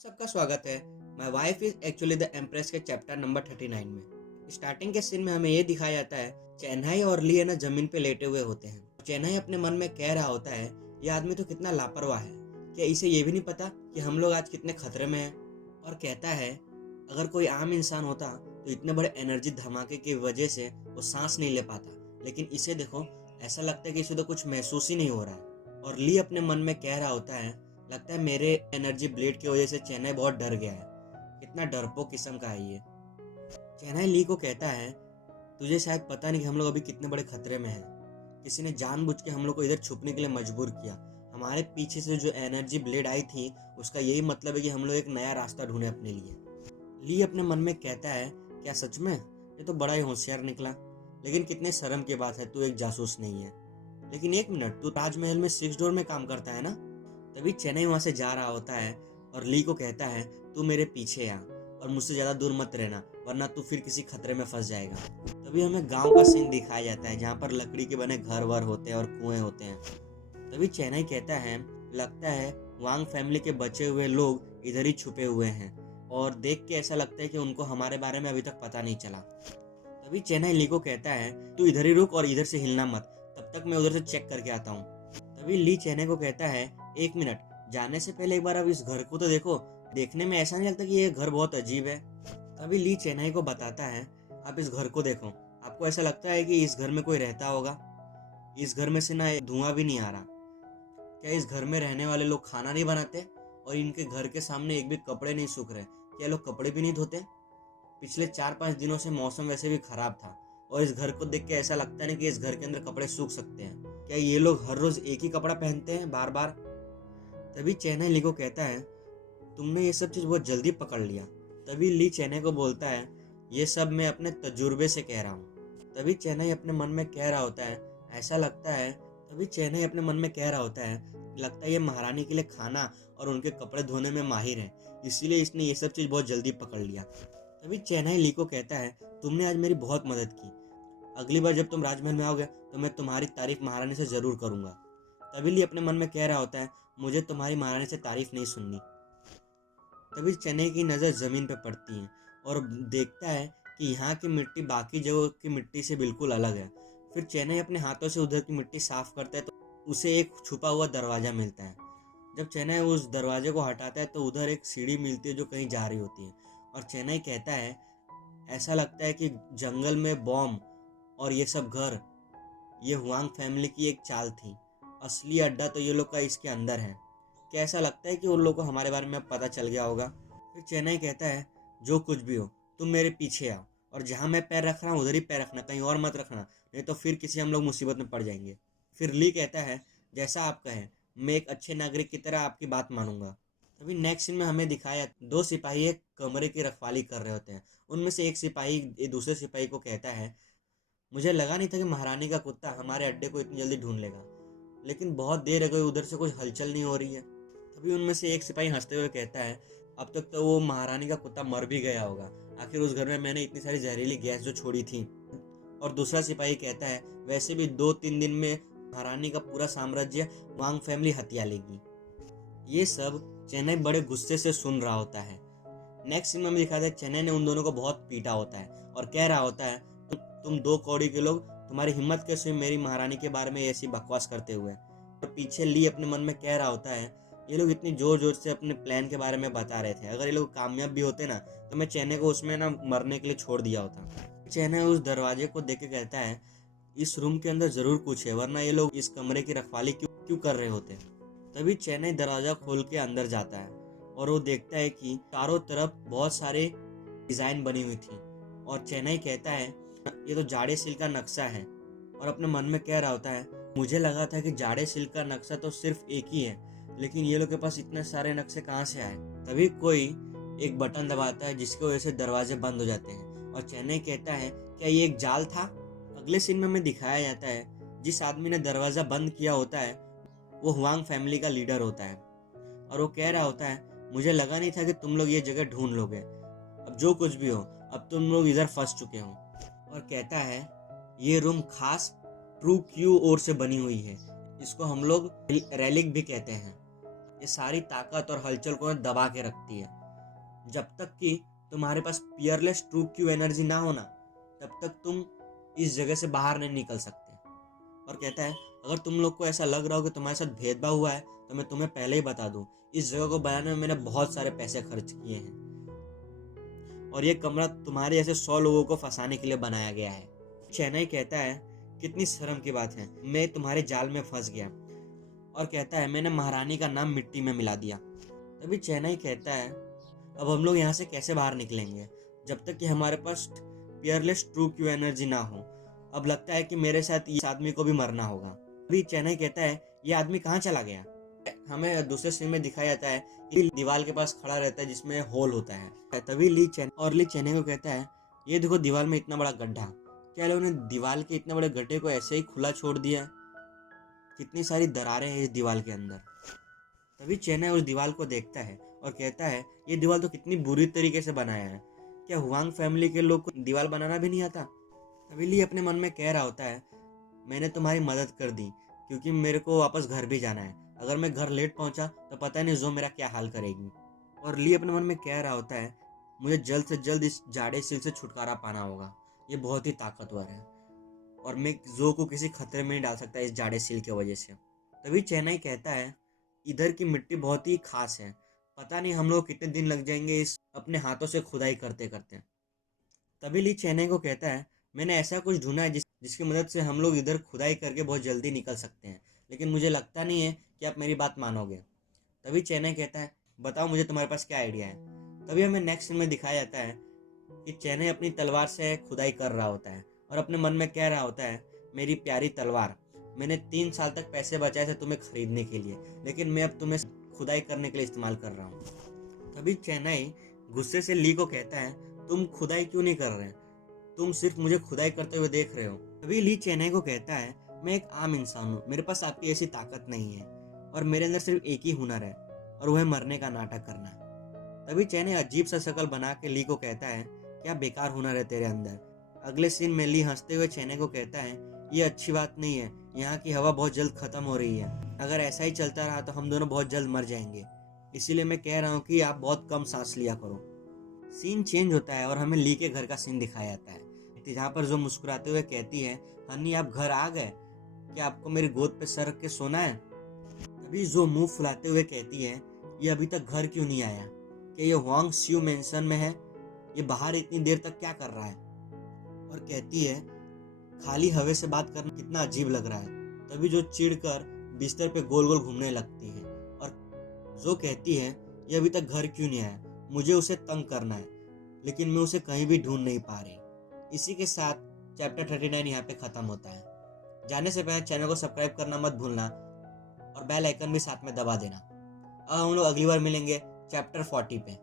सबका स्वागत है। My wife is actually the empress के चैप्टर नंबर 39 में स्टार्टिंग के सीन में हमें ये दिखाया जाता है चेन्नई और ली है ना जमीन पे लेटे हुए होते हैं। चेन्नई अपने मन में कह रहा होता है ये आदमी तो कितना लापरवाह है, क्या इसे ये भी नहीं पता कि हम लोग आज कितने खतरे में हैं। और कहता है अगर कोई आम इंसान होता तो इतने बड़े एनर्जी धमाके की वजह से वो सांस नहीं ले पाता, लेकिन इसे देखो, ऐसा लगता है कि इसे तो कुछ महसूस ही नहीं हो रहा है। और ली अपने मन में कह रहा होता है लगता है मेरे एनर्जी ब्लेड की वजह से चेन्नई बहुत डर गया है, कितना डरपोक किस्म का है ये। चेन्नई ली को कहता है तुझे शायद पता नहीं कि हम लोग अभी कितने बड़े खतरे में हैं। किसी ने जानबूझ के हम लोग को इधर छुपने के लिए मजबूर किया। हमारे पीछे से जो एनर्जी ब्लेड आई थी उसका यही मतलब है कि हम लोग एक नया रास्ता ढूंढे अपने लिए। ली अपने मन में कहता है क्या सच में, ये तो बड़ा ही होशियार निकला, लेकिन कितने शर्म की बात है तू एक जासूस नहीं है। लेकिन एक मिनट, तू ताजमहल में 6 डोर में काम करता है ना। तभी चेन्नई वहां से जा रहा होता है और ली को कहता है तू मेरे पीछे आ और मुझसे ज्यादा दूर मत रहना, वरना तू फिर किसी खतरे में फंस जाएगा। तभी हमें गांव का सीन दिखाया जाता है जहाँ पर लकड़ी के बने घर वर होते हैं और कुएं होते हैं। तभी चेन्नई कहता है लगता है वांग फैमिली के बचे हुए लोग इधर ही छुपे हुए हैं और देख के ऐसा लगता है कि उनको हमारे बारे में अभी तक पता नहीं चला। तभी चेन्नई ली को कहता है तू इधर ही रुक और इधर से हिलना मत, तब तक मैं उधर से चेक करके आता हूँ। तभी ली चेन्नई को कहता है एक मिनट, जाने से पहले एक बार अब इस घर को तो देखो, देखने में ऐसा नहीं लगता कि ये घर बहुत अजीब है। तभी ली चेन्नई को बताता है आप इस घर को देखो, आपको ऐसा लगता है कि इस घर में कोई रहता होगा। इस घर में से ना धुआं भी नहीं आ रहा। क्या इस घर में रहने वाले लोग खाना नहीं बनाते? और इनके घर के सामने एक भी कपड़े नहीं सूख रहे, क्या लोग कपड़े भी नहीं धोते? पिछले 4-5 दिनों से मौसम वैसे भी खराब था और इस घर को देख के ऐसा लगता है कि इस घर के अंदर कपड़े सूख सकते हैं। क्या ये लोग हर रोज एक ही कपड़ा पहनते हैं बार बार? तभी चेन्नई ली को कहता है तुमने ये सब चीज बहुत जल्दी पकड़ लिया। तभी ली चेन्नई को बोलता है ये सब मैं अपने तजुर्बे से कह रहा हूँ। तभी चेन्नई अपने मन में कह रहा होता है ऐसा लगता है तभी चेन्नई अपने मन में कह रहा होता है लगता है ये महारानी के लिए खाना और उनके कपड़े धोने में माहिर है, इसीलिए इसने ये सब चीज बहुत जल्दी पकड़ लिया। तभी चेन्नई ली को कहता है तुमने आज मेरी बहुत मदद की, अगली बार जब तुम राजमहल में आओगे तो मैं तुम्हारी तारीफ महारानी से जरूर करूंगा। तभी ली अपने मन में कह रहा होता है मुझे तुम्हारी महारानी से तारीफ नहीं सुननी। तभी चेन्नई की नज़र ज़मीन पर पड़ती है और देखता है कि यहाँ की मिट्टी बाकी जगहों की मिट्टी से बिल्कुल अलग है। फिर चेन्नई अपने हाथों से उधर की मिट्टी साफ करता है तो उसे एक छुपा हुआ दरवाज़ा मिलता है। जब चेन्नई उस दरवाजे को हटाता है तो उधर एक सीढ़ी मिलती है जो कहीं जा रही होती है। और चेन्नई कहता है ऐसा लगता है कि जंगल में बॉम्ब और ये सब घर, ये हुआंग फैमिली की एक चाल थी, असली अड्डा तो ये लोग का इसके अंदर है। क्या ऐसा लगता है कि उन लोगों को हमारे बारे में पता चल गया होगा? फिर चेन्नई कहता है जो कुछ भी हो तुम मेरे पीछे आओ और जहाँ मैं पैर रख रहा हूँ उधर ही पैर रखना, कहीं और मत रखना, नहीं तो फिर किसी हम लोग मुसीबत में पड़ जाएंगे। फिर ली कहता है जैसा आप कहें, मैं एक अच्छे नागरिक की तरह आपकी बात मानूंगा। तभी नेक्स्ट सीन में हमें दिखाया 2 सिपाही एक कमरे की रखवाली कर रहे होते हैं। उनमें से एक सिपाही दूसरे सिपाही को कहता है मुझे लगा नहीं था कि महारानी का कुत्ता हमारे अड्डे को इतनी जल्दी ढूंढ लेगा, लेकिन बहुत देर हो गई, उधर से कुछ हलचल नहीं हो रही है। तभी उनमें से एक सिपाही हंसते हुए कहता है अब तक तो वो महारानी का कुत्ता मर भी गया होगा, आखिर उस घर में मैंने इतनी सारी जहरीली गैस जो छोड़ी थी। और दूसरा सिपाही कहता है वैसे भी 2-3 दिन में महारानी का पूरा साम्राज्य वांग फैमिली हत्या लेगी। ये सब चेन्नई बड़े गुस्से से सुन रहा होता है। नेक्स्ट सीन में दिखाता है चेन्नई ने उन दोनों को बहुत पीटा होता है और कह रहा होता है तुम 2 कौड़ी के लोग, तुम्हारी हिम्मत कैसे हुई मेरी महारानी के बारे में ऐसी बकवास करते हुए। और पीछे ली अपने मन में कह रहा होता है ये लोग इतनी जोर जोर से अपने प्लान के बारे में बता रहे थे, अगर ये लोग कामयाब भी होते ना तो मैं चेन्नई को उसमें ना मरने के लिए छोड़ दिया होता। चेन्नई उस दरवाजे को देख के कहता है इस रूम के अंदर जरूर कुछ है, वरना ये लोग इस कमरे की रखवाली क्यों क्यों कर रहे होते। तभी चेन्नई दरवाजा खोल के अंदर जाता है और वो देखता है कि चारों तरफ बहुत सारे डिजाइन बनी हुई थी। और चेन्नई कहता है ये तो जाड़े सिल का नक्शा है। और अपने मन में कह रहा होता है मुझे लगा था कि जाड़े सिल का नक्शा तो सिर्फ एक ही है, लेकिन ये लोग के पास इतने सारे नक्शे कहाँ से आए। तभी कोई एक बटन दबाता है जिसकी वजह से दरवाजे बंद हो जाते हैं और चेन्नई कहता है क्या ये एक जाल था। अगले सीन में हमें दिखाया जाता है जिस आदमी ने दरवाजा बंद किया होता है वो हुआंग फैमिली का लीडर होता है और वो कह रहा होता है मुझे लगा नहीं था कि तुम लोग ये जगह ढूंढ लोगे, अब जो कुछ भी हो अब तुम लोग इधर फंस चुके हो। और कहता है ये रूम खास ट्रू क्यू ओर से बनी हुई है, इसको हम लोग रेलिक भी कहते हैं। ये सारी ताकत और हलचल को दबा के रखती है। जब तक कि तुम्हारे पास पियरलेस ट्रू क्यू एनर्जी ना हो ना, तब तक तुम इस जगह से बाहर नहीं निकल सकते। और कहता है अगर तुम लोग को ऐसा लग रहा हो कि तुम्हारे साथ भेदभाव हुआ है तो मैं तुम्हें पहले ही बता दूं, इस जगह को बनाने में मैंने बहुत सारे पैसे खर्च किए हैं और ये कमरा तुम्हारे जैसे 100 लोगों को फंसाने के लिए बनाया गया है। चेन्नई कहता है कितनी शर्म की बात है, मैं तुम्हारे जाल में फंस गया। और कहता है मैंने महारानी का नाम मिट्टी में मिला दिया। तभी चेन्नई कहता है अब हम लोग यहाँ से कैसे बाहर निकलेंगे जब तक कि हमारे पास पियरलेस ट्रू क्यू एनर्जी ना हो। अब लगता है कि मेरे साथ इस आदमी को भी मरना होगा। अभी चेन्नई कहता है ये आदमी कहाँ चला गया। हमें दूसरे सीन में दिखाया जाता है कि दीवार के पास खड़ा रहता है जिसमें होल होता है। तभी ली चेन्नई को कहता है ये देखो दीवार में इतना बड़ा गड्ढा, क्या लोगों ने दीवार के इतने बड़े गड्ढे को ऐसे ही खुला छोड़ दिया, कितनी सारी दरारें हैं इस दीवार के अंदर। तभी चेन्नई उस दीवार को देखता है और कहता है ये दीवार तो कितनी बुरी तरीके से बनाया है, क्या हुआंग फैमिली के लोग को दीवार बनाना भी नहीं आता। तभी ली अपने मन में कह रहा होता है मैंने तुम्हारी मदद कर दी क्योंकि मेरे को वापस घर भी जाना है, अगर मैं घर लेट पहुंचा तो पता नहीं जो मेरा क्या हाल करेगी। और ली अपने मन में कह रहा होता है मुझे जल्द से जल्द इस जाड़े सिल से छुटकारा पाना होगा, ये बहुत ही ताकतवर है और मैं जो को किसी खतरे में नहीं डाल सकता इस जाड़े सिल की वजह से। तभी चेन्नई कहता है इधर की मिट्टी बहुत ही खास है, पता नहीं हम लोग कितने दिन लग जाएंगे इस अपने हाथों से खुदाई करते करते। तभी ली चेन्नई को कहता है मैंने ऐसा कुछ ढूंढा है जिसकी मदद से हम लोग इधर खुदाई करके बहुत जल्दी निकल सकते हैं, लेकिन मुझे लगता नहीं है कि आप मेरी बात मानोगे। तभी चेन्नई कहता है बताओ मुझे तुम्हारे पास क्या आइडिया है। तभी हमें नेक्स्ट सीन में दिखाया जाता है कि चेन्नई अपनी तलवार से खुदाई कर रहा होता है और अपने मन में कह रहा होता है मेरी प्यारी तलवार, मैंने 3 साल तक पैसे बचाए थे तुम्हें खरीदने के लिए, लेकिन मैं अब तुम्हें खुदाई करने के लिए इस्तेमाल कर रहा हूँ। तभी चेन्नई गुस्से से ली को कहता है तुम खुदाई क्यों नहीं कर रहे, तुम सिर्फ मुझे खुदाई करते हुए देख रहे हो। तभी ली चेन्नई को कहता है मैं एक आम इंसान हूँ, मेरे पास आपकी ऐसी ताकत नहीं है और मेरे अंदर सिर्फ एक ही हुनर है और वह मरने का नाटक करना। तभी चेन्नई अजीब सा शक्ल बना के ली को कहता है क्या बेकार हुनर है तेरे अंदर। अगले सीन में ली हंसते हुए चेन्नई को कहता है ये अच्छी बात नहीं है, यहाँ की हवा बहुत जल्द खत्म हो रही है, अगर ऐसा ही चलता रहा तो हम दोनों बहुत जल्द मर जाएंगे, इसीलिए मैं कह रहा हूँ कि आप बहुत कम सांस लिया करो। सीन चेंज होता है और हमें ली के घर का सीन दिखाया जाता है जहाँ पर जो मुस्कुराते हुए कहती है हनी आप घर आ गए, क्या आपको मेरी गोद पे सर रख के सोना है। तभी जो मुंह फुलाते हुए कहती है ये अभी तक घर क्यों नहीं आया, क्या ये हुआंग स्यू मेंशन में है, ये बाहर इतनी देर तक क्या कर रहा है। और कहती है खाली हवा से बात करना कितना अजीब लग रहा है। तभी जो चिढ़कर बिस्तर पे गोल गोल घूमने लगती है और जो कहती है ये अभी तक घर क्यों नहीं आया, मुझे उसे तंग करना है लेकिन मैं उसे कहीं भी ढूंढ नहीं पा रही। इसी के साथ चैप्टर 39 यहाँ पे खत्म होता है। जाने से पहले चैनल को सब्सक्राइब करना मत भूलना और बेल आइकन भी साथ में दबा देना। अब हम लोग अगली बार मिलेंगे चैप्टर 40 पे।